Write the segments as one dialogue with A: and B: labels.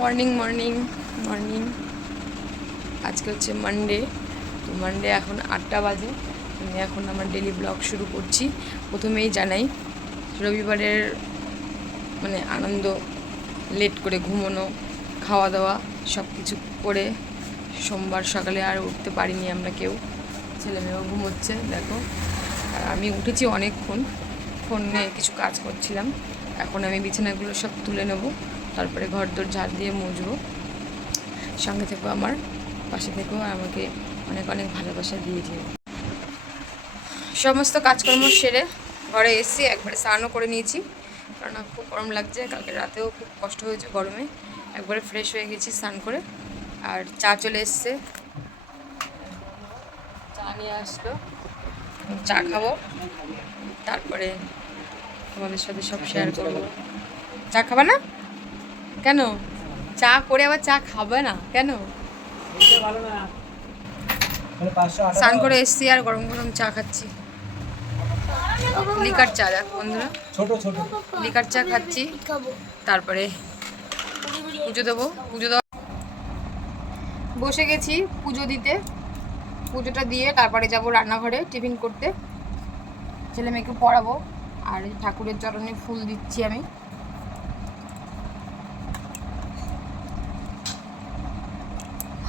A: Morning morning morning আজকে হচ্ছে Monday তো মানডে এখন আটটা বাজে। আমি এখন আমার ডেলি ব্লগ শুরু করছি। প্রথমেই জানাই, রবিবারের মানে আনন্দ লেট করে ঘুমোনো খাওয়া দাওয়া সব কিছু করে সোমবার সকালে আর উঠতে পারিনি আমরা কেউ। ছেলে মেয়েও ঘুমোচ্ছে, দেখো। আর আমি উঠেছি অনেকক্ষণ, ফোনে কিছু কাজ করছিলাম। এখন আমি বিছানাগুলো সব তুলে নেব। তারপরে ঘর দোর ঝাড় দিয়ে মুছবো সঙ্গে থেকেও আমার পাশে থেকেও আমাকে অনেক অনেক ভালোবাসা দিয়ে যেও সমস্ত কাজকর্ম সেরে ঘরে এসেছি একবারে স্নানও করে নিয়েছি। কারণ খুব গরম লাগছে, কালকে রাতেও খুব কষ্ট হয়েছে গরমে। একবারে ফ্রেশ হয়ে গেছি স্নান করে। আর চা চলে এসছে। চা নিয়ে আসলো। চা খাব। তারপরে তোমাদের সাথে সব শেয়ার করব। চা খাবে না? কেন? চা করে আবার চা খাবে না কেন? স্নান করে এসছি আর গরম গরম চা খাচ্ছি। লিকার চা দেখ বন্ধুরা।
B: ছোট ছোট।
A: লিকার চা খাচ্ছি। তারপরে পুজো দেবো পুজো দেওয়া বসে গেছি পুজো দিতে। পুজোটা দিয়ে তারপরে যাব রান্নাঘরে টিফিন করতে। ছেলে মেয়েকে পড়াবো। আর ঠাকুরের চরণে ফুল দিচ্ছি আমি।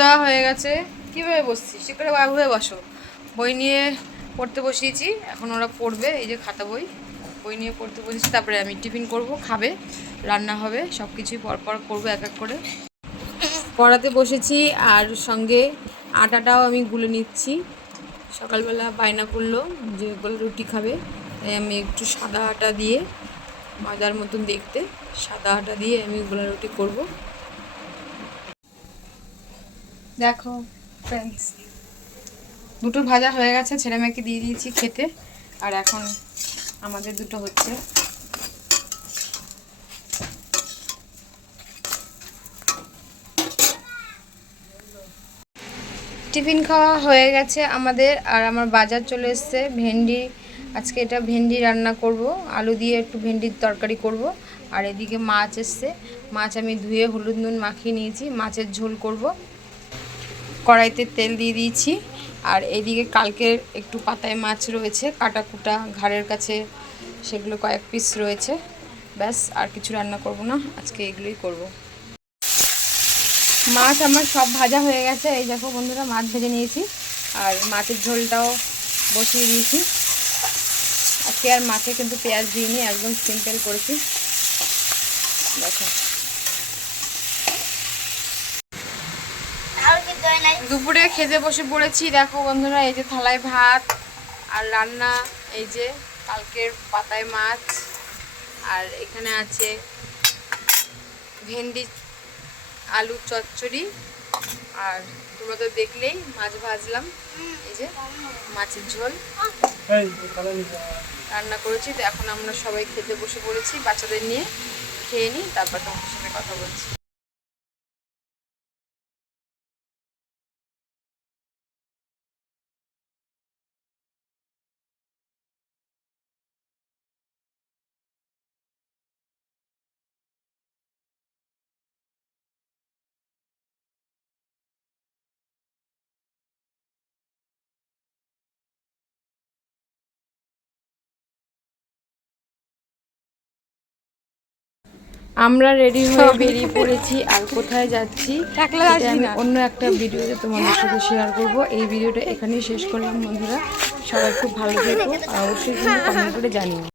A: দেওয়া হয়ে গেছে। কীভাবে বসছিস সে করে হয়ে বসো। বই নিয়ে পড়তে বসিয়েছি। এখন ওরা পড়বে, এই যে খাতা বই। বই নিয়ে পড়তে বসেছি, তারপরে আমি টিফিন করব, খাবে, রান্না হবে সব কিছুই পরপর করব এক এক করে। পড়াতে বসেছি, আর সঙ্গে আটাটাও আমি গুলে নিচ্ছি। সকালবেলা বায়না করল যে গোল রুটি খাবে। তাই আমি একটু সাদা আটা দিয়ে, ময়দার মতন দেখতে, সাদা আটা দিয়ে আমি গোলা রুটি করব। দেখো ফ্রেন্ডস দুটো ভাজা হয়ে গেছে, ছেলে মেয়েকে দিয়ে দিয়েছি খেতে। আর এখন আমাদের দুটো হচ্ছে। টিফিন খাওয়া হয়ে গেছে আমাদের, আর আমার বাজার চলে এসছে, ভেন্ডি। আজকে এটা ভেন্ডি রান্না করব, আলু দিয়ে একটু ভেন্ডির তরকারি করব। আর এদিকে মাছ এসছে, মাছ আমি ধুয়ে হলুদ নুন মাখিয়ে নিয়েছি, মাছের ঝোল করব। কড়াইতে তেল দিয়ে দিয়েছি। আর এদিকে কালকের একটু পাতায় মাছ রয়েছে কাটা কুটা ঘাড়ের কাছে সেগুলো কয়েক পিস রয়েছে। ব্যাস, আর কিছু রান্না করব না, আজকে এগুলোই করব। মাছ আমার সব ভাজা হয়ে গেছে, এই দেখো বন্ধুরা মাছ ভেজে নিয়েছি। আর মাছের ঝোলটাও বসিয়ে দিয়েছি। আজকে আর মাছে কিন্তু পেঁয়াজ দিইনি, একদম সিম্পল করেছি। দেখো। দুপুরে খেতে বসে পড়েছি। দেখো বন্ধুরা এই যে থালায় ভাত আর রান্না এই যে কালকের পাতায় মাছ আর এখানে আছে ভেন্ডি আলু চচ্চড়ি। আর তোমরা তো দেখলেই মাছ ভাজলাম এই যে মাছের ঝোল। রান্না করেছি তো এখন আমরা সবাই খেতে বসে পড়েছি বাচ্চাদের নিয়ে খেয়ে নিই তারপর তোমাদের সঙ্গে কথা বলছি। আমরা রেডি হয়ে বেরিয়ে পড়েছি আর কোথায় যাচ্ছি আমি অন্য একটা ভিডিওতে তোমাদের সাথে শেয়ার করব। এই ভিডিওটা এখানেই শেষ করলাম বন্ধুরা। সবাই খুব ভালো থেকো আর অবশ্যই কমেন্ট করে জানিও।